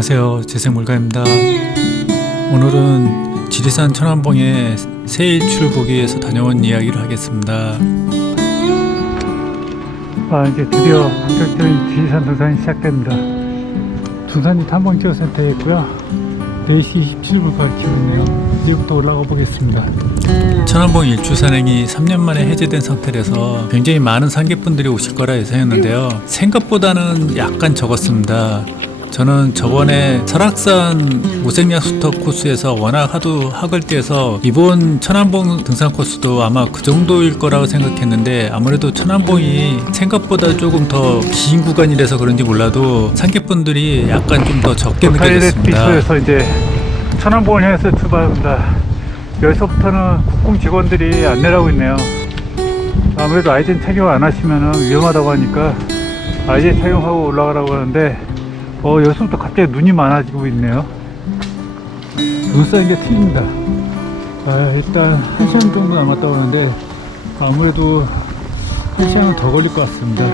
안녕하세요, 재생물가입니다. 오늘은 지리산 천안봉에 새 일출을 보기 위해서 다녀온 이야기를 하겠습니다. 이제 드디어 본격적인 지리산 등산이 시작됩니다. 등산이 탐방지도센터에 있고요. 4시 27분 가르치고 있네요. 이제부터 올라가 보겠습니다. 천안봉 일출 산행이 3년 만에 해제된 상태라서 굉장히 많은 산객분들이 오실 거라 예상했는데요. 생각보다는 약간 적었습니다. 저는 저번에 설악산 오색야수터 코스에서 워낙 하도 학을 떼서 이번 천안봉 등산 코스도 아마 그 정도일 거라고 생각했는데, 아무래도 천안봉이 생각보다 조금 더 긴 구간이라서 그런지 몰라도 산객분들이 약간 좀 더 적게 느껴졌습니다. 비서에서 이제 천안봉을 향해서 출발합니다. 여기서부터는 국공 직원들이 안내를 하고 있네요. 아무래도 아이젠 착용 안 하시면 위험하다고 하니까 아이젠 착용하고 올라가라고 하는데, 여기서부터 갑자기 눈이 많아지고 있네요. 눈 쌓인 게 틀립니다. 일단 1시간 정도 남았다고 하는데 아무래도 1시간은 더 걸릴 것 같습니다.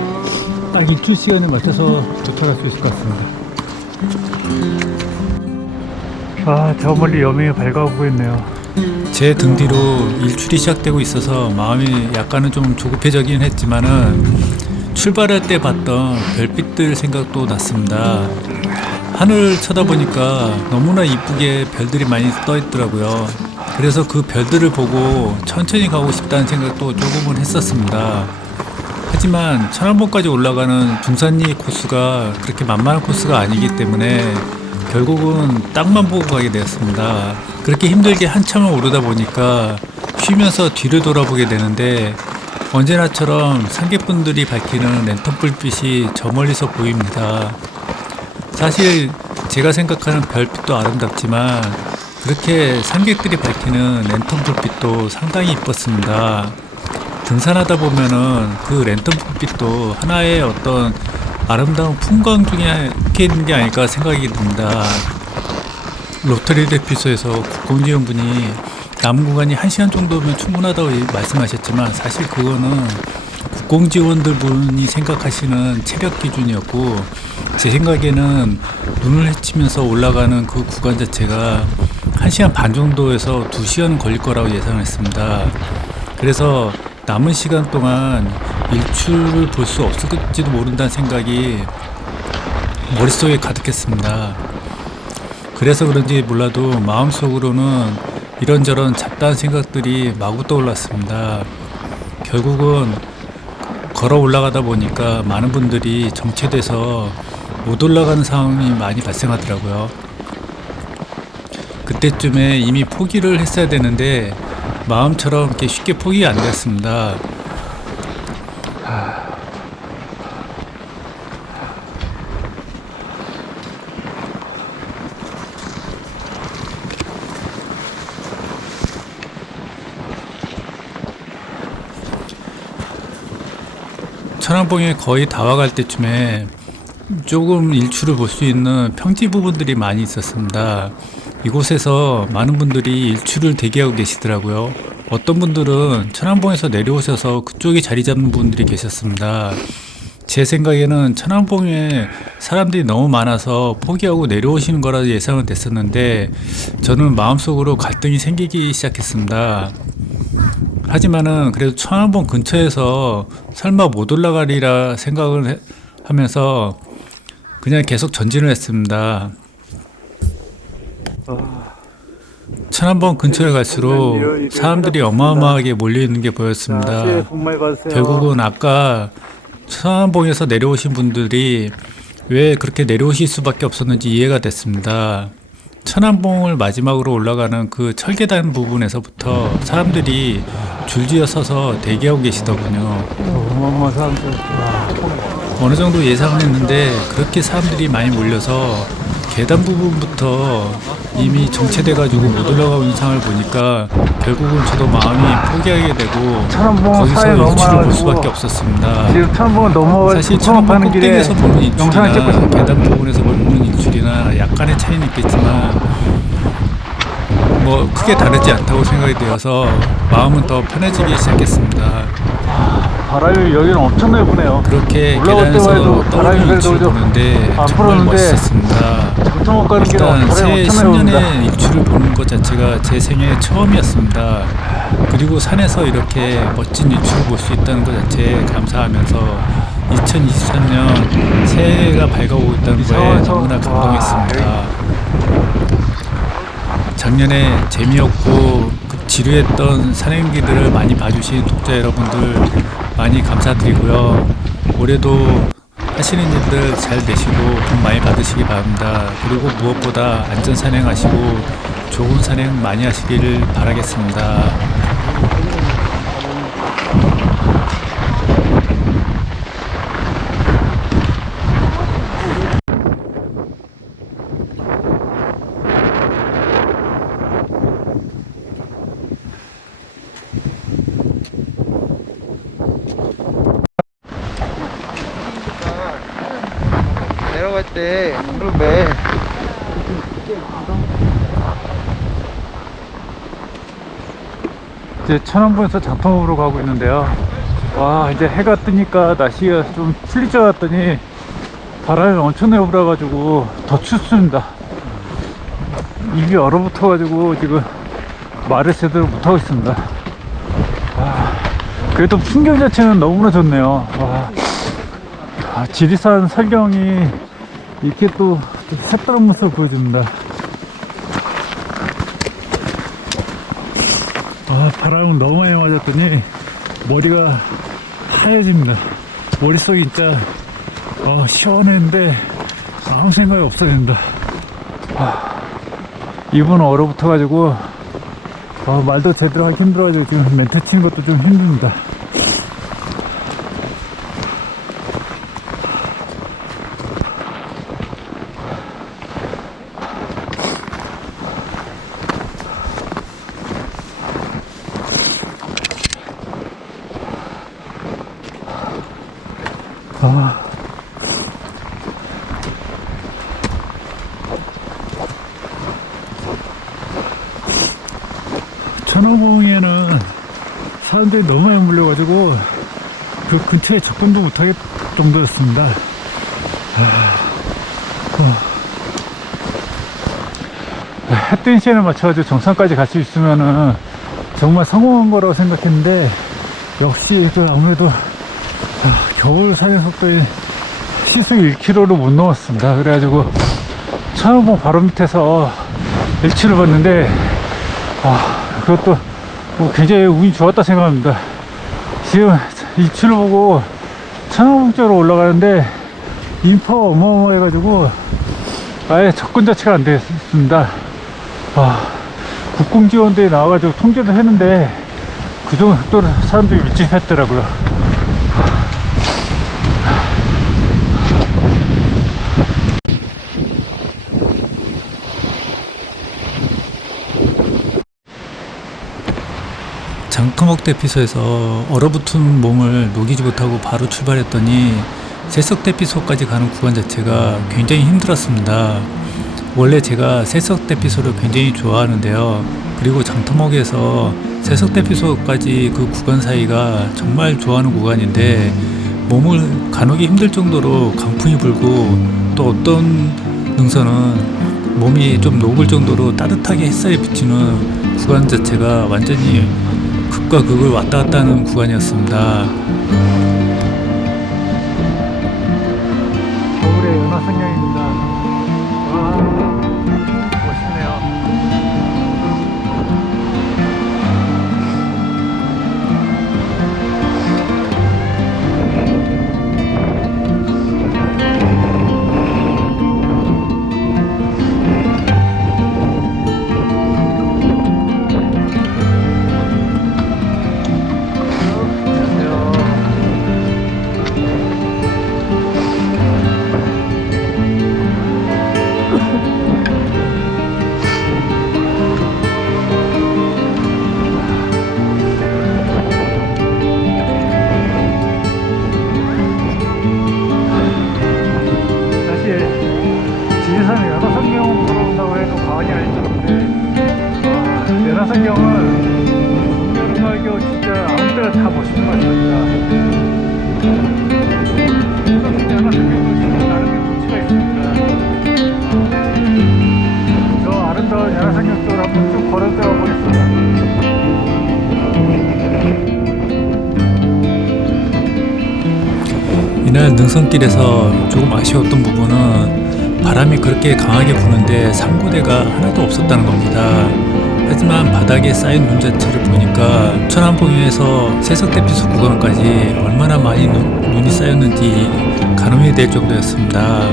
딱 일출 시간에 맞춰서 도착할 수 있을 것 같습니다. 저 멀리 여명이 밝아오고 있네요. 제 등 뒤로 일출이 시작되고 있어서 마음이 약간은 좀 조급해지긴 했지만은 출발할 때 봤던 별빛들 생각도 났습니다. 하늘 쳐다보니까 너무나 이쁘게 별들이 많이 떠 있더라고요. 그래서 그 별들을 보고 천천히 가고 싶다는 생각도 조금은 했었습니다. 하지만 천안봉까지 올라가는 중산리 코스가 그렇게 만만한 코스가 아니기 때문에 결국은 땅만 보고 가게 되었습니다. 그렇게 힘들게 한참을 오르다 보니까 쉬면서 뒤를 돌아보게 되는데, 언제나처럼 산객분들이 밝히는 랜턴 불빛이 저 멀리서 보입니다. 사실 제가 생각하는 별빛도 아름답지만 그렇게 산객들이 밝히는 랜턴 불빛도 상당히 이뻤습니다. 등산하다 보면은 그 랜턴 불빛도 하나의 어떤 아름다운 풍광 중에 속해 있는 게 아닐까 생각이 듭니다. 로터리 대피소에서 국공지원분이 남은 구간이 1시간 정도면 충분하다고 말씀하셨지만, 사실 그거는 국공지원들 분이 생각하시는 체력 기준이었고, 제 생각에는 눈을 헤치면서 올라가는 그 구간 자체가 1시간 반 정도에서 2시간 걸릴 거라고 예상했습니다. 그래서 남은 시간 동안 일출을 볼 수 없을지도 모른다는 생각이 머릿속에 가득했습니다. 그래서 그런지 몰라도 마음속으로는 이런저런 잡다한 생각들이 마구 떠올랐습니다. 결국은 걸어 올라가다 보니까 많은 분들이 정체돼서 못 올라가는 상황이 많이 발생하더라고요. 그때쯤에 이미 포기를 했어야 되는데 마음처럼 이렇게 쉽게 포기가 안 됐습니다. 천안봉에 거의 다 와갈 때쯤에 조금 일출을 볼 수 있는 평지 부분들이 많이 있었습니다. 이곳에서 많은 분들이 일출을 대기하고 계시더라고요. 어떤 분들은 천안봉에서 내려오셔서 그쪽에 자리 잡는 분들이 계셨습니다. 제 생각에는 천안봉에 사람들이 너무 많아서 포기하고 내려오시는 거라 예상은 됐었는데, 저는 마음속으로 갈등이 생기기 시작했습니다. 하지만은 그래도 천안봉 근처에서 설마 못 올라가리라 생각을 하면서 그냥 계속 전진을 했습니다. 천안봉 근처에 갈수록 사람들이 어마어마하게 몰려있는 게 보였습니다. 결국은 아까 천안봉에서 내려오신 분들이 왜 그렇게 내려오실 수밖에 없었는지 이해가 됐습니다. 천안봉을 마지막으로 올라가는 그 철계단 부분에서부터 사람들이 줄지어 서서 대기하고 계시더군요. 어느 정도 예상을 했는데 그렇게 사람들이 많이 몰려서 계단 부분부터 이미 정체돼가지고 못 올라가고 있는 상황을 보니까 결국은 저도 마음이 포기하게 되고 거기서 일출을 볼 수밖에 없었습니다. 지금 천안봉은 넘어가서 사실 천안봉 꼭대기에서 보는 일출이나 계단 부분에서 보는 일출이나 약간의 차이는 있겠지만 뭐 크게 다르지 않다고 생각이 되어서 마음은 더 편해지기 시작했습니다. 바람이 여기는 엄청 넓으네요. 그렇게 올라올 때만 해도 계단에서 바람이 떠오르는 그래도 일출을 좀 보는데 안 정말 불었는데 멋있었습니다. 장터목 가는 길은 일단 바람이 새해 엄청 넓습니다. 신년에 일출을 보는 것 자체가 제 생애 처음이었습니다. 그리고 산에서 이렇게 멋진 일출을 볼 수 있다는 것 자체에 감사하면서 2023년 새해가 밝아오고 있다는 거에 너무나 감동했습니다. 작년에 재미없고 지루했던 산행기들을 많이 봐주신 독자 여러분들 많이 감사드리고요. 올해도 하시는 일들 잘 되시고 돈 많이 받으시기 바랍니다. 그리고 무엇보다 안전 산행하시고 좋은 산행 많이 하시기를 바라겠습니다. 내려갈 때 무릎에 이제 천안부에서 장터목으로 가고 있는데요. 와, 이제 해가 뜨니까 날씨가 좀 풀릴 줄 알았더니 바람이 엄청나게 불어가지고 더 춥습니다. 입이 얼어붙어가지고 지금 말을 제대로 못하고 있습니다. 그래도 풍경 자체는 너무나 좋네요. 지리산 설경이 이렇게 또 색다른 모습을 보여줍니다. 바람은 너무 많이 맞았더니 머리가 하얘집니다. 머릿속이 진짜 시원했는데 아무 생각이 없어진다. 입은 얼어붙어가지고 말도 제대로 하기 힘들어가지고 지금 멘트 치는 것도 좀 힘듭니다. 천호봉에는 사람들이 너무 많이 몰려가지고 그 근처에 접근도 못하게 정도였습니다. 해 뜬 시간에 맞춰가지고 정상까지 갈 수 있으면은 정말 성공한 거라고 생각했는데 역시 아무래도 겨울 산행 속도인 시속 1km를 못 넘었습니다. 그래가지고 천호봉 바로 밑에서 일출을 봤는데 그것도 굉장히 운이 좋았다 생각합니다. 지금 일출을 보고 천호봉 쪽으로 올라가는데 인파가 어마어마해가지고 아예 접근 자체가 안 됐습니다. 국궁지원대에 나와가지고 통제를 했는데 그 정도 속도로 사람들이 밀집했더라고요. 장터목 대피소에서 얼어붙은 몸을 녹이지 못하고 바로 출발했더니 새석 대피소까지 가는 구간 자체가 굉장히 힘들었습니다. 원래 제가 새석 대피소를 굉장히 좋아하는데요. 그리고 장터목에서 새석 대피소까지 그 구간 사이가 정말 좋아하는 구간인데 몸을 가누기 힘들 정도로 강풍이 불고 또 어떤 능선은 몸이 좀 녹을 정도로 따뜻하게 햇살이 비치는 구간 자체가 완전히 극과 극을 왔다 갔다 하는 구간이었습니다. 겨울의 연화산경입니다. 멋있네요. 지리산에 연화산경 보러 온다고 해도 과언이 아닐 정도인데 연화산경은 야산교 진짜 아무 때나 다 멋있는 것 같습니다. 야산교도 진짜 나름의 운치가 있습니다. 저 아름다운 야산교 쪽으로 한번 쭉 걸어들어 보겠습니다. 이날 능선길에서 조금 아쉬웠던 부분은 바람이 그렇게 강하게 부는데 상고대가 하나도 없었다는 겁니다. 하지만 바닥에 쌓인 눈 자체를 보니까 천안봉에서 세석대피소 구간까지 얼마나 많이 눈이 쌓였는지 가늠이 될 정도였습니다.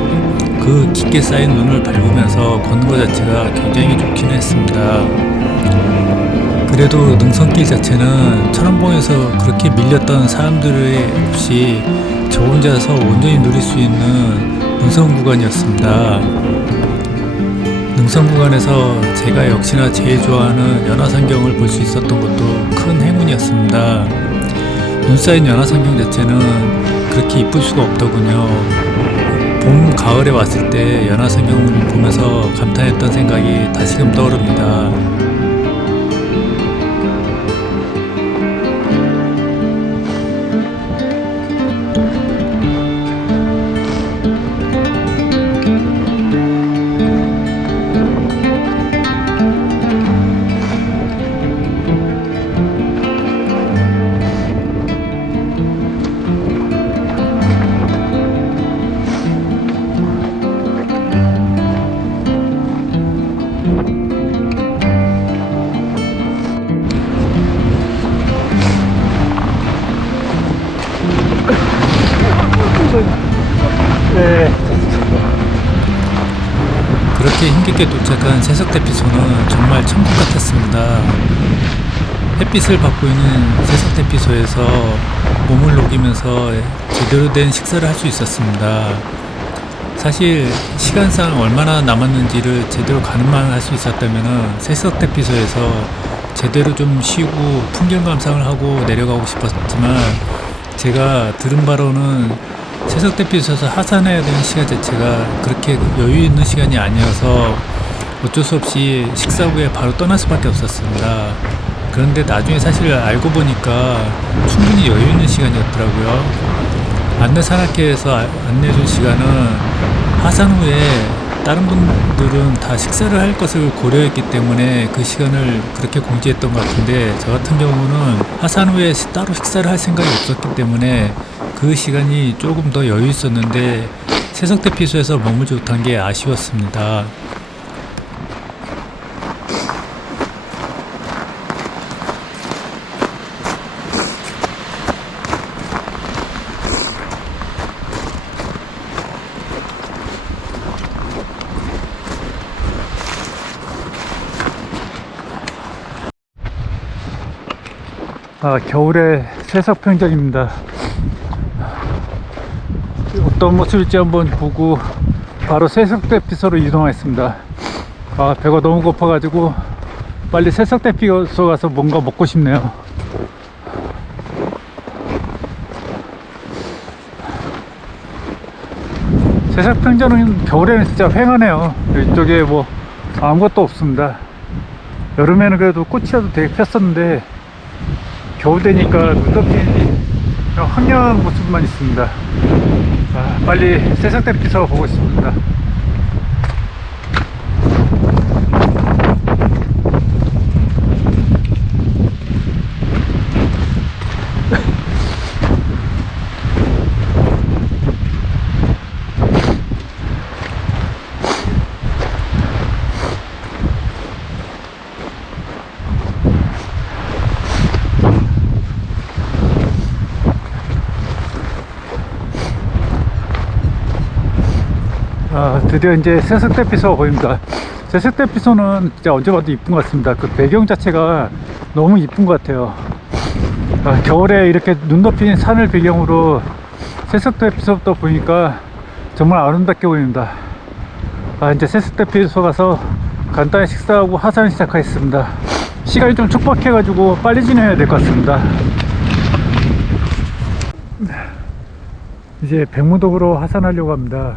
그 깊게 쌓인 눈을 밟으면서 걷는 것 자체가 굉장히 좋긴 했습니다. 그래도 능선길 자체는 천안봉에서 그렇게 밀렸던 사람들이 없이 저 혼자서 온전히 누릴 수 있는 능선 구간이었습니다. 능선 구간에서 제가 역시나 제일 좋아하는 연화산경을 볼 수 있었던 것도 큰 행운이었습니다. 눈 쌓인 연화산경 자체는 그렇게 이쁠 수가 없더군요. 봄, 가을에 왔을 때 연화산경을 보면서 감탄했던 생각이 다시금 떠오릅니다. 네. 그렇게 힘겹게 도착한 세석대피소는 정말 천국 같았습니다. 햇빛을 받고 있는 세석대피소에서 몸을 녹이면서 제대로 된 식사를 할 수 있었습니다. 사실 시간상 얼마나 남았는지를 제대로 가늠만 할 수 있었다면 세석대피소에서 제대로 좀 쉬고 풍경 감상을 하고 내려가고 싶었지만 제가 들은 바로는 세석대피소에서 하산해야 되는 시간 자체가 그렇게 여유 있는 시간이 아니어서 어쩔 수 없이 식사 후에 바로 떠날 수밖에 없었습니다. 그런데 나중에 사실 알고 보니까 충분히 여유 있는 시간이었더라고요. 안내산악회에서 안내해준 시간은 하산 후에 다른 분들은 다 식사를 할 것을 고려했기 때문에 그 시간을 그렇게 공지했던 것 같은데 저 같은 경우는 하산 후에 따로 식사를 할 생각이 없었기 때문에 그 시간이 조금 더 여유 있었는데 세석대피소에서 머물지 못한 게 아쉬웠습니다. 겨울의 세석평전입니다. 어떤 모습일지 한번 보고 바로 세석대피소로 이동하겠습니다. 배가 너무 고파가지고 빨리 세석대피소 가서 뭔가 먹고 싶네요. 세석평전은 겨울에는 진짜 휑하네요. 이쪽에 뭐 아무것도 없습니다. 여름에는 그래도 꽃이라도 되게 폈었는데 겨울 되니까 눈 덮인 황량한 모습만 있습니다. 빨리 세석대피소 보고 있습니다. 드디어 이제 세석대피소가 보입니다. 세석대피소는 진짜 언제 봐도 이쁜 것 같습니다. 그 배경 자체가 너무 이쁜 것 같아요. 겨울에 이렇게 눈 덮인 산을 배경으로 세석대피소부터 보니까 정말 아름답게 보입니다. 이제 세석대피소 가서 간단히 식사하고 하산을 시작하겠습니다. 시간이 좀 촉박해 가지고 빨리 지내야 될 것 같습니다. 이제 백무동으로 하산하려고 합니다.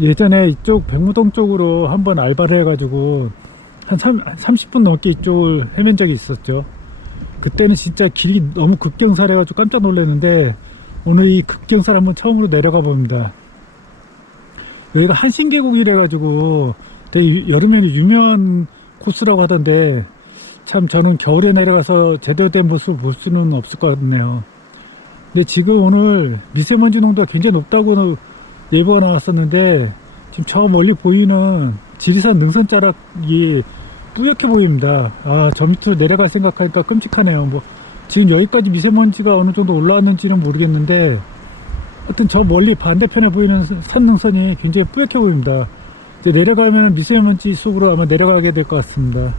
예전에 이쪽 백무동 쪽으로 한번 알바를 해가지고 한 30분 넘게 이쪽을 헤맨 적이 있었죠. 그때는 진짜 길이 너무 급경사해가지고 깜짝 놀랐는데 오늘 이 급경사를 한번 처음으로 내려가 봅니다. 여기가 한신계곡이래가지고 되게 여름에는 유명한 코스라고 하던데 참 저는 겨울에 내려가서 제대로 된 모습을 볼 수는 없을 것 같네요. 근데 지금 오늘 미세먼지 농도가 굉장히 높다고 예보가 나왔었는데 지금 저 멀리 보이는 지리산 능선자락이 뿌옇게 보입니다. 아, 저 밑으로 내려갈 생각하니까 끔찍하네요. 뭐 지금 여기까지 미세먼지가 어느 정도 올라왔는지는 모르겠는데 하여튼 저 멀리 반대편에 보이는 산능선이 굉장히 뿌옇게 보입니다. 이제 내려가면 미세먼지 속으로 아마 내려가게 될 것 같습니다.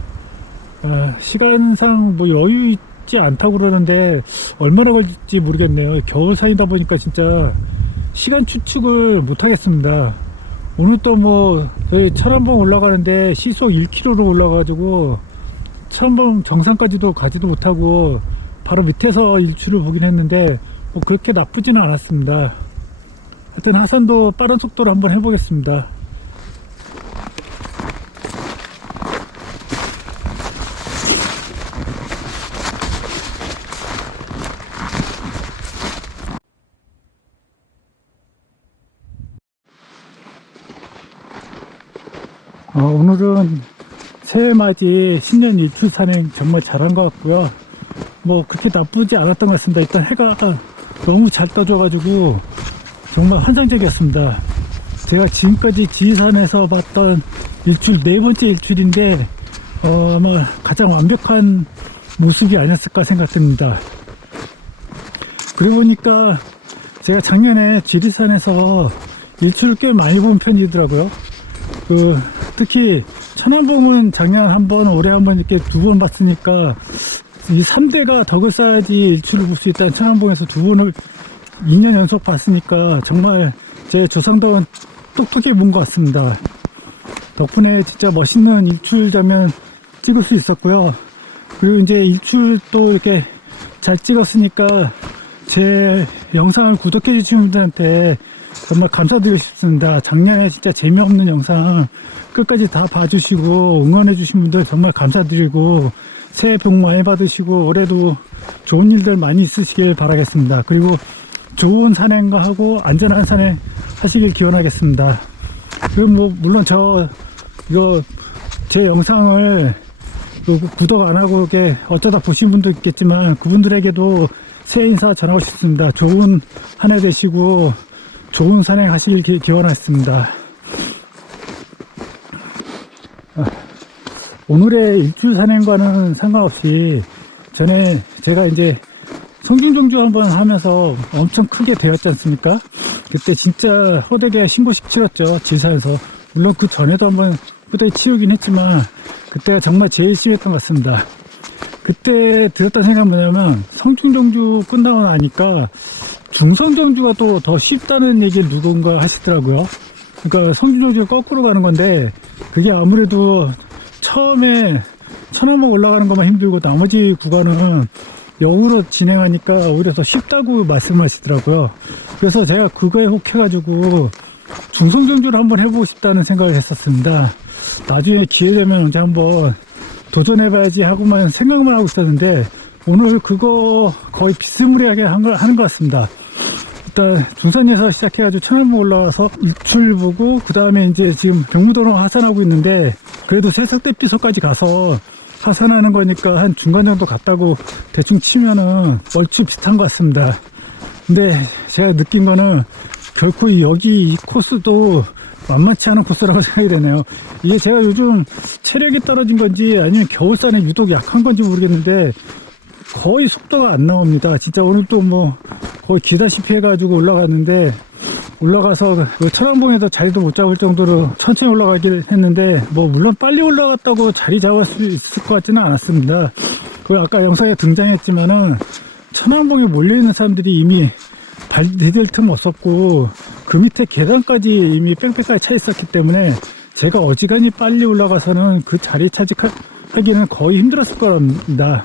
아, 시간상 뭐 여유 있지 않다고 그러는데 얼마나 걸릴지 모르겠네요. 겨울 사이다 보니까 진짜 시간 추측을 못 하겠습니다. 오늘 또 뭐 저희 천안봉 올라가는데 시속 1km로 올라가가지고 천안봉 정상까지도 가지도 못하고 바로 밑에서 일출을 보긴 했는데 뭐 그렇게 나쁘지는 않았습니다. 하여튼 하산도 빠른 속도로 한번 해보겠습니다. 오늘은 새해맞이 신년 일출 산행 정말 잘한 것 같고요. 뭐 그렇게 나쁘지 않았던 것 같습니다. 일단 해가 너무 잘 떠줘가지고 정말 환상적이었습니다. 제가 지금까지 지리산에서 봤던 일출 네 번째 일출인데 아마 가장 완벽한 모습이 아니었을까 생각됩니다. 그러고 보니까 제가 작년에 지리산에서 일출을 꽤 많이 본 편이더라고요. 특히 천안봉은 작년 한 번, 올해 한 번 이렇게 두 번 봤으니까 이 3대가 덕을 쌓아야지 일출을 볼 수 있다는 천안봉에서 두 번을 2년 연속 봤으니까 정말 제 조상덕은 똑똑히 본 것 같습니다. 덕분에 진짜 멋있는 일출 장면 찍을 수 있었고요. 그리고 이제 일출 또 이렇게 잘 찍었으니까 제 영상을 구독해 주신 분들한테 정말 감사드리고 싶습니다. 작년에 진짜 재미없는 영상 끝까지 다 봐주시고 응원해 주신 분들 정말 감사드리고 새해 복 많이 받으시고 올해도 좋은 일들 많이 있으시길 바라겠습니다. 그리고 좋은 산행과 하고 안전한 산행 하시길 기원하겠습니다. 그리고 뭐 물론 이거 제 영상을 구독 안 하고 이렇게 어쩌다 보신 분도 있겠지만 그분들에게도 새해 인사 전하고 싶습니다. 좋은 한 해 되시고 좋은 산행 하시길 기원하겠습니다. 오늘의 일출 산행과는 상관없이 전에 제가 이제 성균종주 한번 하면서 엄청 크게 되었지 않습니까? 그때 진짜 호되게 신고식 치렀죠, 지리산에서. 물론 그 전에도 한번 호되게 치우긴 했지만 그때가 정말 제일 심했던 것 같습니다. 그때 들었던 생각은 뭐냐면 성균종주 끝나고 나니까 중성정주가 또 더 쉽다는 얘기를 누군가 하시더라고요. 그러니까 성균종주가 거꾸로 가는 건데 그게 아무래도 처음에 천안봉 올라가는 것만 힘들고 나머지 구간은 역으로 진행하니까 오히려 더 쉽다고 말씀하시더라고요. 그래서 제가 그거에 혹해가지고 중성정주를 한번 해보고 싶다는 생각을 했었습니다. 나중에 기회되면 언제 한번 도전해봐야지 하고만 생각만 하고 있었는데 오늘 그거 거의 비스무리하게 하는 것 같습니다. 일단 중산에서 시작해가지고 천안봉 올라와서 일출 보고 그 다음에 이제 지금 경무도로 하산하고 있는데 그래도 새싹대피소까지 가서 하산하는 거니까 한 중간 정도 갔다고 대충 치면은 얼추 비슷한 것 같습니다. 근데 제가 느낀 거는 결코 여기 이 코스도 만만치 않은 코스라고 생각이 되네요. 이게 제가 요즘 체력이 떨어진 건지 아니면 겨울산에 유독 약한 건지 모르겠는데 거의 속도가 안 나옵니다. 진짜 오늘 또 뭐 거의 기다시피 해가지고 올라갔는데 올라가서 그 천안봉에서 자리도 못 잡을 정도로 천천히 올라가긴 했는데 뭐 물론 빨리 올라갔다고 자리 잡을 수 있을 것 같지는 않았습니다. 그 아까 영상에 등장했지만은 천안봉에 몰려있는 사람들이 이미 발 디딜 틈 없었고 그 밑에 계단까지 이미 뺑뺑까지 차 있었기 때문에 제가 어지간히 빨리 올라가서는 그 자리 차지하기는 거의 힘들었을 겁니다.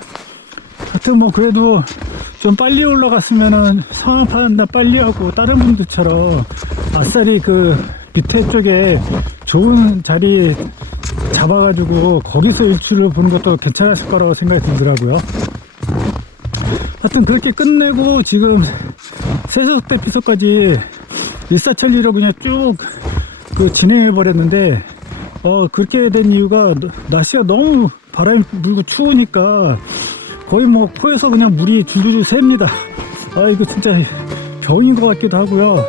하여튼 뭐 그래도 좀 빨리 올라갔으면은 상황 판단 빨리 하고 다른 분들처럼 아싸리 그 밑에 쪽에 좋은 자리 잡아가지고 거기서 일출을 보는 것도 괜찮았을 거라고 생각이 들더라고요. 하여튼 그렇게 끝내고 지금 세석대 피서까지 일사천리로 그냥 쭉 그 진행해 버렸는데, 그렇게 된 이유가 날씨가 너무 바람이 불고 추우니까 거의 뭐 코에서 그냥 물이 줄줄줄 셉니다. 이거 진짜 병인 것 같기도 하고요.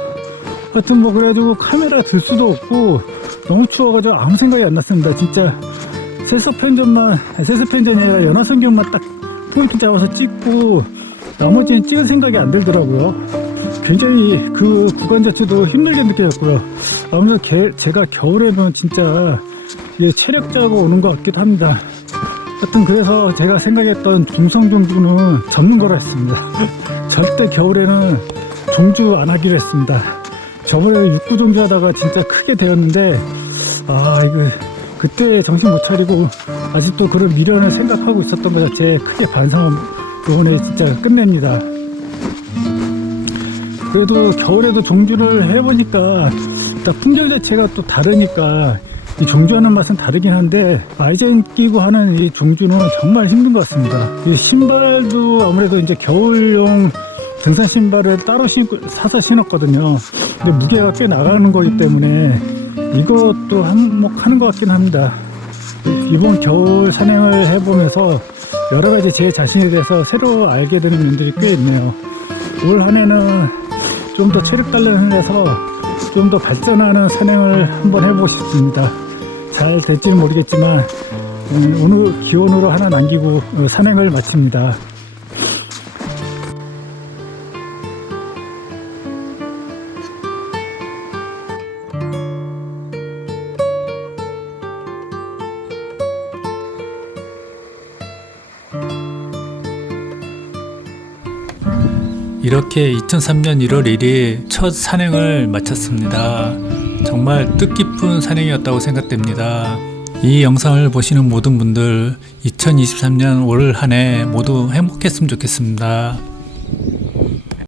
하여튼 뭐 그래가지고 카메라 들 수도 없고 너무 추워가지고 아무 생각이 안 났습니다. 진짜 세서편전이 아니라 연화성경만 딱 포인트 잡아서 찍고 나머지는 찍을 생각이 안 들더라고요. 굉장히 그 구간 자체도 힘들게 느껴졌고요. 아무래도 제가 겨울에는 진짜 이게 체력자가 오는 것 같기도 합니다. 하여튼 그래서 제가 생각했던 중성종주는 접는 거라 했습니다. 절대 겨울에는 종주 안 하기로 했습니다. 저번에 육구종주 하다가 진짜 크게 되었는데, 이거 그때 정신 못 차리고 아직도 그런 미련을 생각하고 있었던 것 자체에 크게 반성을 이번에 진짜 끝냅니다. 그래도 겨울에도 종주를 해보니까 일단 풍경 자체가 또 다르니까 이 종주하는 맛은 다르긴 한데, 아이젠 끼고 하는 이 종주는 정말 힘든 것 같습니다. 이 신발도 아무래도 이제 겨울용 등산 신발을 따로 사서 신었거든요. 근데 무게가 꽤 나가는 거기 때문에 이것도 한몫하는 것 같긴 합니다. 이번 겨울 산행을 해보면서 여러 가지 제 자신에 대해서 새로 알게 되는 면들이 꽤 있네요. 올 한 해는 좀 더 체력 단련을 해서 좀 더 발전하는 산행을 한번 해보고 싶습니다. 잘 될지는 모르겠지만 오늘 기원으로 하나 남기고 산행을 마칩니다. 이렇게 2003년 1월 1일 첫 산행을 마쳤습니다. 정말 뜻깊은 산행이었다고 생각됩니다. 이 영상을 보시는 모든 분들 2023년 올 한 해 모두 행복했으면 좋겠습니다.